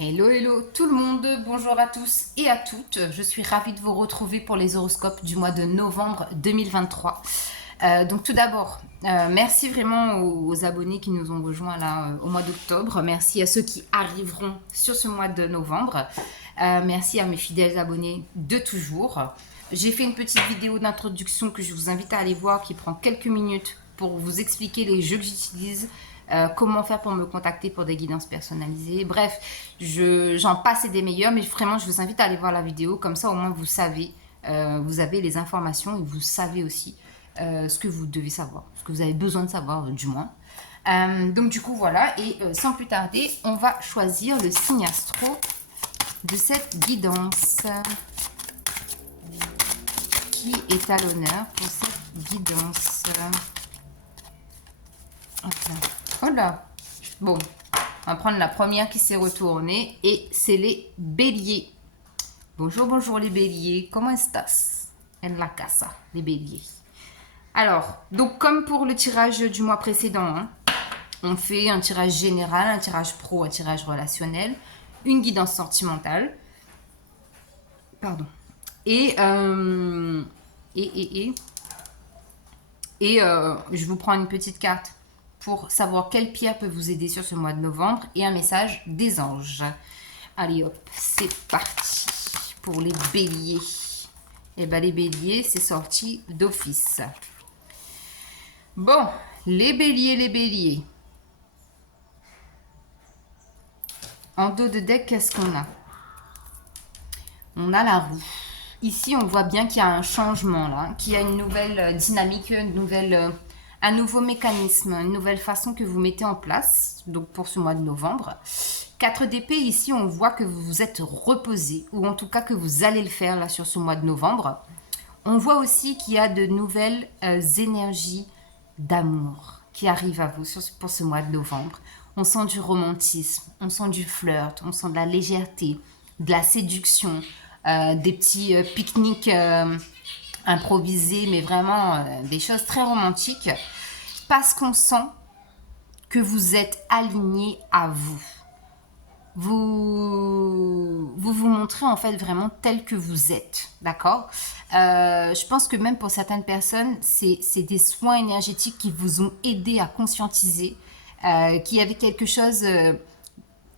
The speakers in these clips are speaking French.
Hello, hello tout le monde, bonjour à tous et à toutes. Je suis ravie de vous retrouver pour les horoscopes du mois de novembre 2023. Donc tout d'abord, merci vraiment aux abonnés qui nous ont rejoints là au mois d'octobre. Merci à ceux qui arriveront sur ce mois de novembre. Merci à mes fidèles abonnés de toujours. J'ai fait une petite vidéo d'introduction que je vous invite à aller voir qui prend quelques minutes pour vous expliquer les jeux que j'utilise. Comment faire pour me contacter pour des guidances personnalisées. Bref, j'en passe et des meilleurs, mais vraiment, je vous invite à aller voir la vidéo. Comme ça, au moins, vous savez, vous avez les informations et vous savez aussi ce que vous devez savoir, ce que vous avez besoin de savoir, du moins. Donc, du coup, voilà. Et sans plus tarder, on va choisir le signe astro de cette guidance. Qui est à l'honneur pour cette guidance? Enfin, oh là. Bon, on va prendre la première qui s'est retournée et c'est les béliers. Bonjour, bonjour les béliers. Comment estás? En la casa, les béliers. Alors, donc comme pour le tirage du mois précédent, on fait un tirage général, un tirage pro, un tirage relationnel, une guidance sentimentale. Pardon. Et je vous prends une petite carte pour savoir quelle pierre peut vous aider sur ce mois de novembre et un message des anges. Allez hop, c'est parti pour les béliers. Et bien les béliers, c'est sorti d'office. Bon, les béliers. En dos de deck, qu'est-ce qu'on a? On a la roue. Ici, on voit bien qu'il y a un changement là, qu'il y a une nouvelle dynamique, un nouveau mécanisme, une nouvelle façon que vous mettez en place, donc pour ce mois de novembre. 4 d'épée, ici, on voit que vous vous êtes reposé, ou en tout cas que vous allez le faire là sur ce mois de novembre. On voit aussi qu'il y a de nouvelles énergies d'amour qui arrivent à vous pour ce mois de novembre. On sent du romantisme, on sent du flirt, on sent de la légèreté, de la séduction, des petits pique-niques improvisés, mais vraiment des choses très romantiques, parce qu'on sent que vous êtes aligné à vous. Vous montrez en fait vraiment tel que vous êtes, d'accord? Je pense que même pour certaines personnes, c'est des soins énergétiques qui vous ont aidé à conscientiser qu'il y avait quelque chose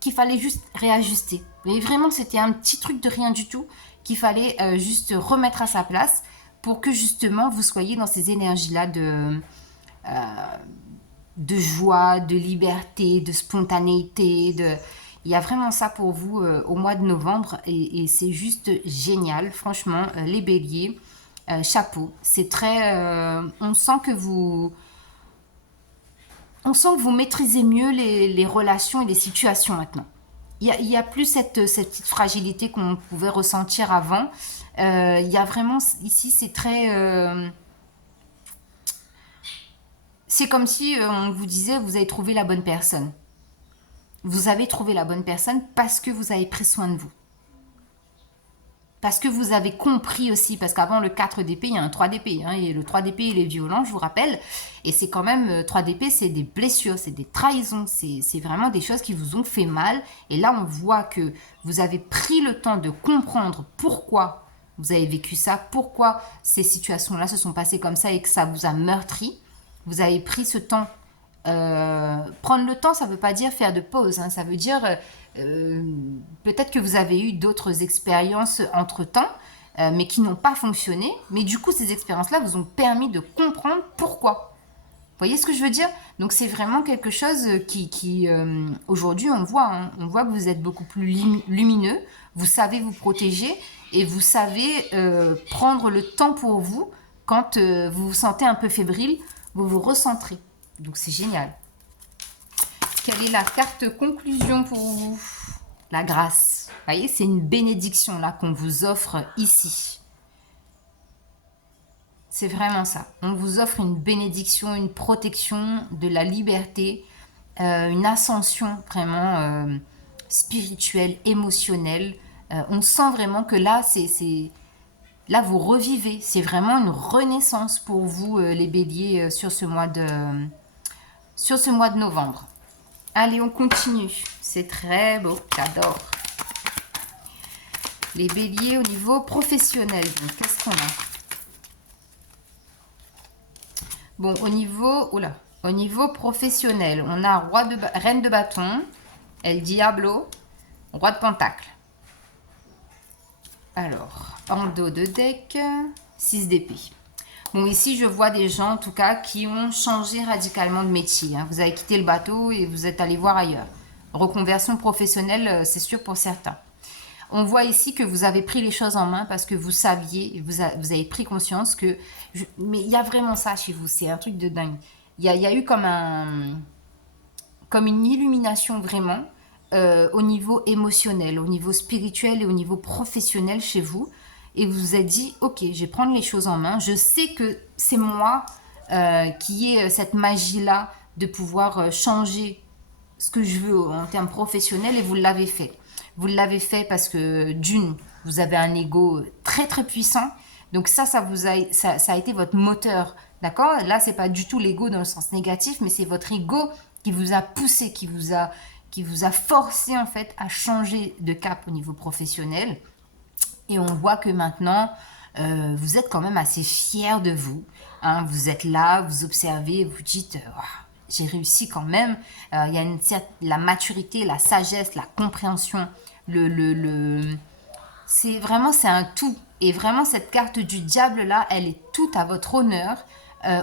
qu'il fallait juste réajuster. Mais vraiment, c'était un petit truc de rien du tout qu'il fallait juste remettre à sa place pour que justement vous soyez dans ces énergies-là de joie, de liberté, de spontanéité. Il y a vraiment ça pour vous au mois de novembre et c'est juste génial. Franchement, les béliers, chapeau. C'est très... on sent que vous maîtrisez mieux les relations et les situations maintenant. Il y a plus cette petite fragilité qu'on pouvait ressentir avant. Il y a vraiment, ici, c'est très... c'est comme si on vous disait, vous avez trouvé la bonne personne. Vous avez trouvé la bonne personne parce que vous avez pris soin de vous. Parce que vous avez compris aussi, parce qu'avant le 4 d'épée, il y a un 3 d'épée. Et le 3 d'épée, il est violent, je vous rappelle. Et c'est quand même, 3 d'épée, c'est des blessures, c'est des trahisons, c'est vraiment des choses qui vous ont fait mal. Et là, on voit que vous avez pris le temps de comprendre pourquoi vous avez vécu ça, pourquoi ces situations-là se sont passées comme ça et que ça vous a meurtri. Vous avez pris ce temps. Prendre le temps, ça ne veut pas dire faire de pause. Ça veut dire peut-être que vous avez eu d'autres expériences entre-temps, mais qui n'ont pas fonctionné. Mais du coup, ces expériences-là vous ont permis de comprendre pourquoi. Vous voyez ce que je veux dire? Donc, c'est vraiment quelque chose qui aujourd'hui, on voit que vous êtes beaucoup plus lumineux. Vous savez vous protéger et vous savez prendre le temps pour vous quand vous vous sentez un peu fébrile. Vous vous recentrez. Donc, c'est génial. Quelle est la carte conclusion pour vous? La grâce. Vous voyez, c'est une bénédiction là qu'on vous offre ici. C'est vraiment ça. On vous offre une bénédiction, une protection, de la liberté, une ascension vraiment spirituelle, émotionnelle. On sent vraiment que là, là vous revivez. C'est vraiment une renaissance pour vous, les béliers, sur ce mois de novembre. Allez, on continue. C'est très beau, j'adore. Les béliers au niveau professionnel. Qu'est-ce qu'on a? Bon, au niveau professionnel, on a reine de bâton, El Diablo, roi de pentacle. Alors, en dos de deck, 6 d'épée. Bon, ici, je vois des gens, en tout cas, qui ont changé radicalement de métier. Hein. Vous avez quitté le bateau et vous êtes allé voir ailleurs. Reconversion professionnelle, c'est sûr pour certains. On voit ici que vous avez pris les choses en main parce que vous saviez, vous avez pris conscience que... mais il y a vraiment ça chez vous, c'est un truc de dingue. Il y a eu comme une illumination vraiment au niveau émotionnel, au niveau spirituel et au niveau professionnel chez vous. Et vous vous êtes dit, ok, je vais prendre les choses en main. Je sais que c'est moi qui ai cette magie-là de pouvoir changer ce que je veux en termes professionnels et vous l'avez fait. Vous l'avez fait parce que d'une, vous avez un ego très très puissant. Donc ça a été votre moteur, d'accord? Là, c'est pas du tout l'ego dans le sens négatif, mais c'est votre ego qui vous a poussé, qui vous a forcé en fait à changer de cap au niveau professionnel. Et on voit que maintenant, vous êtes quand même assez fiers de vous. Hein, vous êtes là, vous observez, vous dites... Oh, j'ai réussi quand même. Il y a la maturité, la sagesse, la compréhension. C'est un tout. Et vraiment, cette carte du diable là, elle est toute à votre honneur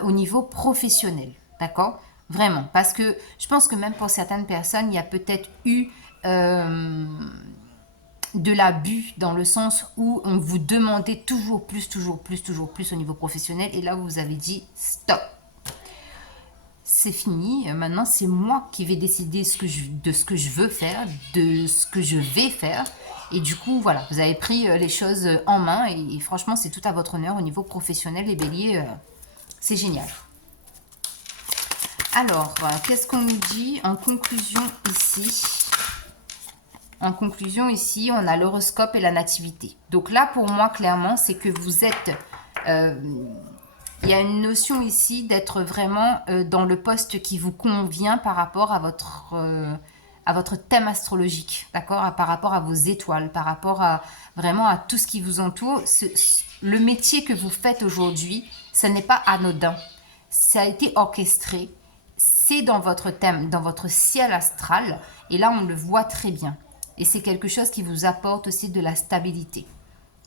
au niveau professionnel. D'accord? Vraiment. Parce que je pense que même pour certaines personnes, il y a peut-être eu de l'abus dans le sens où on vous demandait toujours plus au niveau professionnel. Et là, vous avez dit stop. C'est fini, maintenant c'est moi qui vais décider de ce que je veux faire, de ce que je vais faire. Et du coup, voilà, vous avez pris les choses en main et franchement, c'est tout à votre honneur au niveau professionnel, les béliers, c'est génial. Alors, qu'est-ce qu'on nous dit en conclusion ici? En conclusion ici, on a l'horoscope et la nativité. Donc là, pour moi, clairement, c'est que vous êtes... il y a une notion ici d'être vraiment dans le poste qui vous convient par rapport à votre thème astrologique, d'accord? Par rapport à vos étoiles, par rapport vraiment à tout ce qui vous entoure. Le métier que vous faites aujourd'hui, ce n'est pas anodin. Ça a été orchestré. C'est dans votre thème, dans votre ciel astral. Et là, on le voit très bien. Et c'est quelque chose qui vous apporte aussi de la stabilité.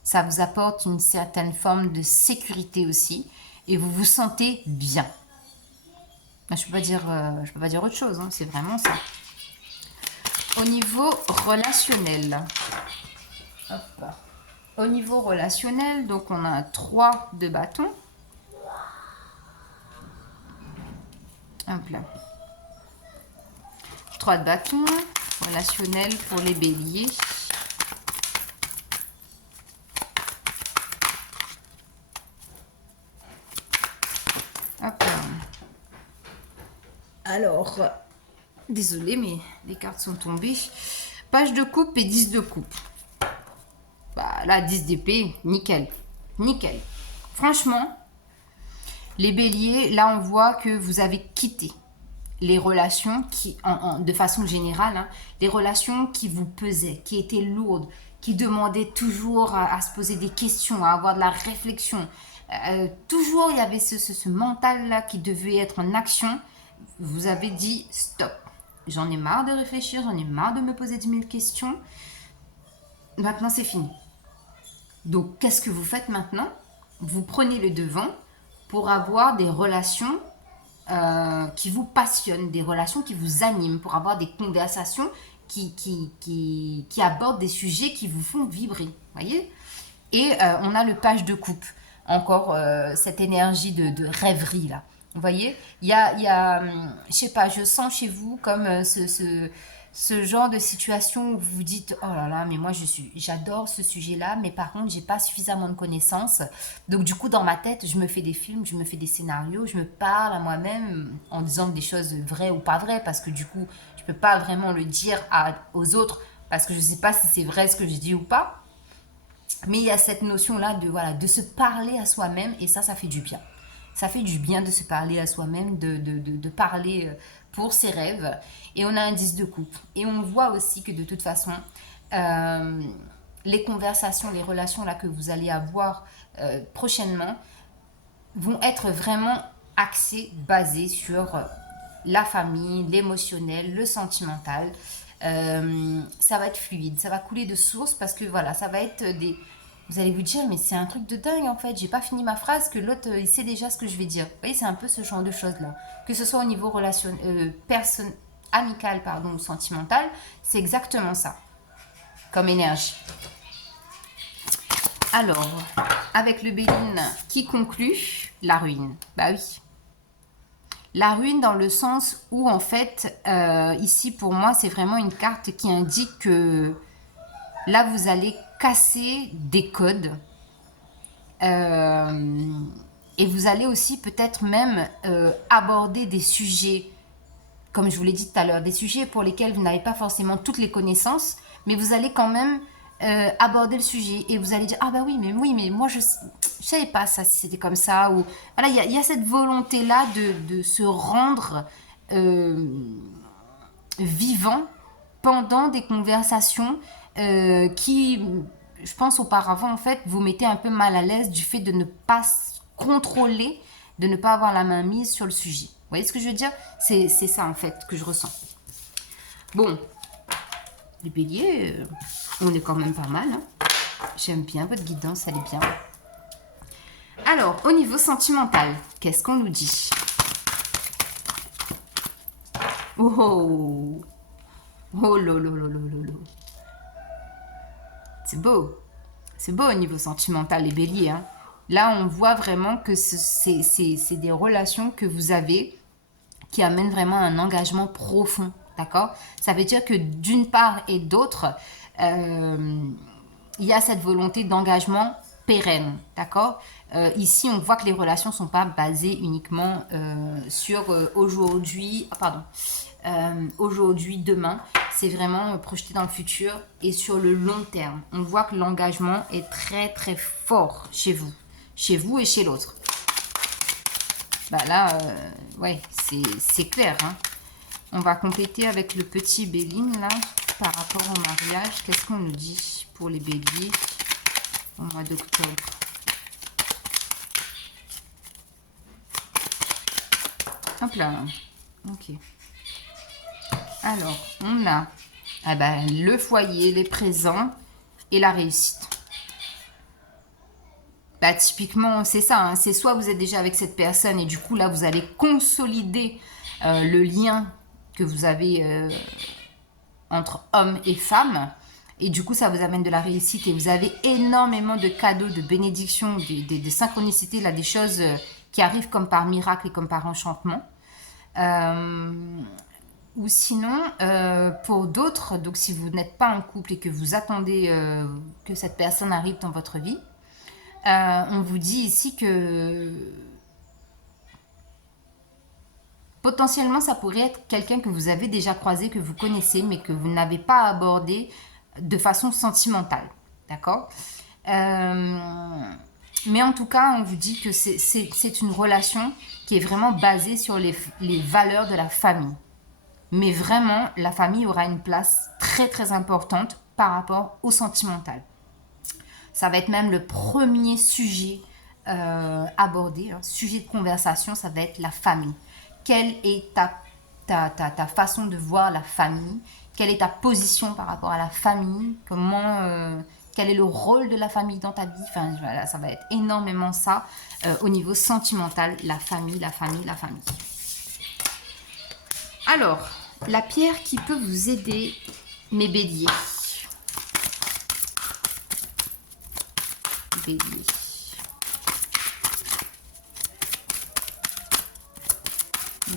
Ça vous apporte une certaine forme de sécurité aussi. Et vous vous sentez bien. Je ne peux pas dire autre chose, hein, c'est vraiment ça. Au niveau relationnel. Hop. Au niveau relationnel, donc on a 3 de bâton. Hop là. 3 de bâton. Relationnel pour les béliers. Alors, désolé, mais les cartes sont tombées. Page de coupe et 10 de coupe. Bah, là, 10 d'épée, nickel. Nickel. Franchement, les béliers, là, on voit que vous avez quitté les relations qui, de façon générale, hein, les relations qui vous pesaient, qui étaient lourdes, qui demandaient toujours à se poser des questions, à avoir de la réflexion. Toujours, il y avait ce mental-là qui devait être en action. Vous avez dit stop. J'en ai marre de réfléchir, j'en ai marre de me poser 10 000 questions. Maintenant, c'est fini. Donc, qu'est-ce que vous faites maintenant? Vous prenez le devant pour avoir des relations qui vous passionnent, des relations qui vous animent, pour avoir des conversations qui abordent des sujets qui vous font vibrer. Voyez? Et on a le page de coupe. Encore cette énergie de rêverie là. Vous voyez, il y a je sais pas, je sens chez vous comme ce genre de situation où vous vous dites, oh là là, mais moi j'adore ce sujet-là, mais par contre, j'ai pas suffisamment de connaissances. Donc du coup, dans ma tête, je me fais des films, je me fais des scénarios, je me parle à moi-même en disant des choses vraies ou pas vraies, parce que du coup, je peux pas vraiment le dire aux autres, parce que je sais pas si c'est vrai ce que je dis ou pas. Mais il y a cette notion-là de se parler à soi-même, et ça fait du bien. Ça fait du bien de se parler à soi-même, de parler pour ses rêves. Et on a un 10 de coupe. Et on voit aussi que de toute façon, les conversations, les relations là que vous allez avoir prochainement vont être vraiment axées, basées sur la famille, l'émotionnel, le sentimental. Ça va être fluide, ça va couler de source parce que voilà, ça va être des... Vous allez vous dire, mais c'est un truc de dingue en fait, j'ai pas fini ma phrase que l'autre il sait déjà ce que je vais dire. Vous voyez, c'est un peu ce genre de choses là. Que ce soit au niveau amical pardon, ou sentimental, c'est exactement ça comme énergie. Alors, avec le Béline qui conclut la ruine. Bah oui. La ruine dans le sens où en fait, ici pour moi, c'est vraiment une carte qui indique que là, vous allez casser des codes. Et vous allez aussi peut-être même aborder des sujets, comme je vous l'ai dit tout à l'heure, des sujets pour lesquels vous n'avez pas forcément toutes les connaissances, mais vous allez quand même aborder le sujet et vous allez dire ah bah oui mais moi je savais pas ça si c'était comme ça, ou voilà, il y a cette volonté là de se rendre vivant pendant des conversations qui, je pense auparavant en fait, vous mettez un peu mal à l'aise du fait de ne pas contrôler, de ne pas avoir la main mise sur le sujet. Vous voyez ce que je veux dire? C'est ça en fait que je ressens. Bon, les béliers, on est quand même pas mal. Hein. J'aime bien votre guidance, elle est bien. Alors, au niveau sentimental, qu'est-ce qu'on nous dit? Oh, oh lolo. C'est beau. C'est beau au niveau sentimental, les béliers. Hein. Là, on voit vraiment que c'est des relations que vous avez qui amènent vraiment un engagement profond. D'accord? Ça veut dire que d'une part et d'autre, il y a cette volonté d'engagement pérenne. D'accord? Ici, on voit que les relations ne sont pas basées uniquement sur aujourd'hui, aujourd'hui, demain. C'est vraiment projeté dans le futur et sur le long terme. On voit que l'engagement est très très fort chez vous et chez l'autre. Bah là, ouais, c'est clair. Hein. On va compléter avec le petit Béline là, par rapport au mariage. Qu'est-ce qu'on nous dit pour les béliers au mois d'octobre? Hop là. Ok. Alors, on a le foyer, les présents et la réussite. Bah, typiquement, c'est ça. Hein. C'est soit vous êtes déjà avec cette personne et du coup, là, vous allez consolider le lien que vous avez entre hommes et femmes. Et du coup, ça vous amène de la réussite et vous avez énormément de cadeaux, de bénédictions, de synchronicités, là, des choses qui arrivent comme par miracle et comme par enchantement. Ou sinon, pour d'autres, donc si vous n'êtes pas en couple et que vous attendez que cette personne arrive dans votre vie, on vous dit ici que potentiellement ça pourrait être quelqu'un que vous avez déjà croisé, que vous connaissez, mais que vous n'avez pas abordé de façon sentimentale. D'accord? Mais en tout cas, on vous dit que c'est une relation qui est vraiment basée sur les valeurs de la famille. Mais vraiment, la famille aura une place très très importante par rapport au sentimental. Ça va être même le premier sujet abordé, sujet de conversation, ça va être la famille. Quelle est ta façon de voir la famille? Quelle est ta position par rapport à la famille? Quel est le rôle de la famille dans ta vie? Enfin, voilà, ça va être énormément ça au niveau sentimental, la famille. Alors, la pierre qui peut vous aider, mes béliers.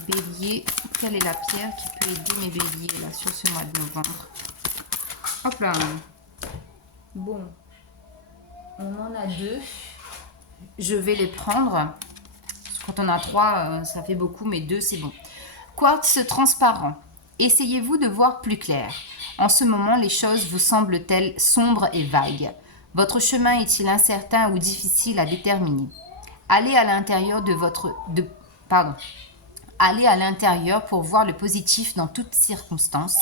Bélier, quelle est la pierre qui peut aider mes béliers là sur ce mois de novembre? Hop là. Bon, on en a 2. Je vais les prendre. Quand on a 3, ça fait beaucoup, mais 2, c'est bon. Quartz transparent. Essayez-vous de voir plus clair. En ce moment, les choses vous semblent-elles sombres et vagues? Votre chemin est-il incertain ou difficile à déterminer? Allez à l'intérieur de votre... allez à l'intérieur pour voir le positif dans toutes circonstances.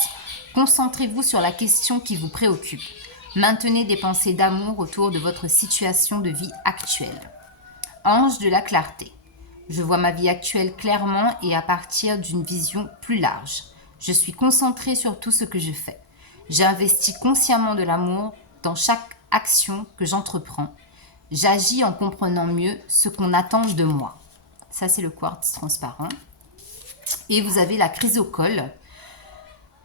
Concentrez-vous sur la question qui vous préoccupe. Maintenez des pensées d'amour autour de votre situation de vie actuelle. Ange de la clarté. Je vois ma vie actuelle clairement et à partir d'une vision plus large. Je suis concentré sur tout ce que je fais. J'investis consciemment de l'amour dans chaque action que j'entreprends. J'agis en comprenant mieux ce qu'on attend de moi. Ça, c'est le quartz transparent. Et vous avez la chrysocole.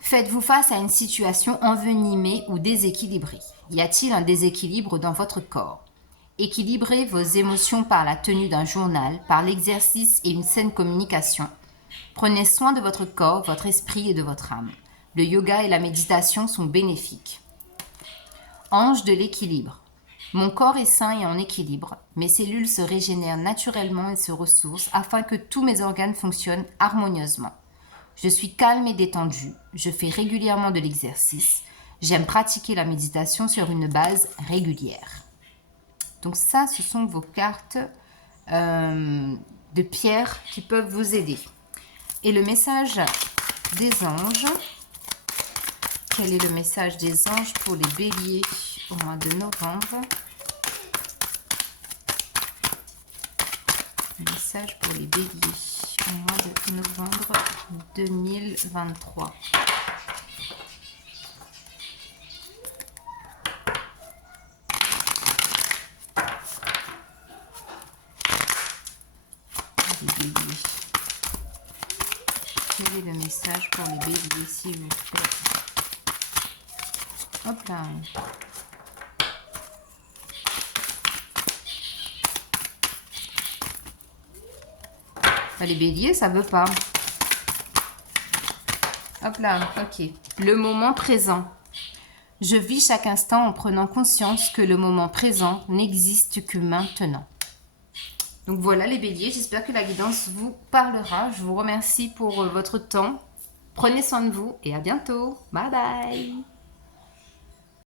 Faites-vous face à une situation envenimée ou déséquilibrée. Y a-t-il un déséquilibre dans votre corps? Équilibrez vos émotions par la tenue d'un journal, par l'exercice et une saine communication. Prenez soin de votre corps, votre esprit et de votre âme. Le yoga et la méditation sont bénéfiques. Ange de l'équilibre. Mon corps est sain et en équilibre. Mes cellules se régénèrent naturellement et se ressourcent afin que tous mes organes fonctionnent harmonieusement. Je suis calme et détendu. Je fais régulièrement de l'exercice. J'aime pratiquer la méditation sur une base régulière. Donc ça, ce sont vos cartes de pierre qui peuvent vous aider. Et le message des anges. Quel est le message des anges pour les béliers au mois de novembre? Le message pour les béliers au mois de novembre 2023. Les béliers. Quel est le message pour les béliers, s'il vous plaît? Hop là. Les béliers, ça veut pas. Hop là, ok. Le moment présent. Je vis chaque instant en prenant conscience que le moment présent n'existe que maintenant. Donc voilà les béliers, j'espère que la guidance vous parlera. Je vous remercie pour votre temps. Prenez soin de vous et à bientôt. Bye bye.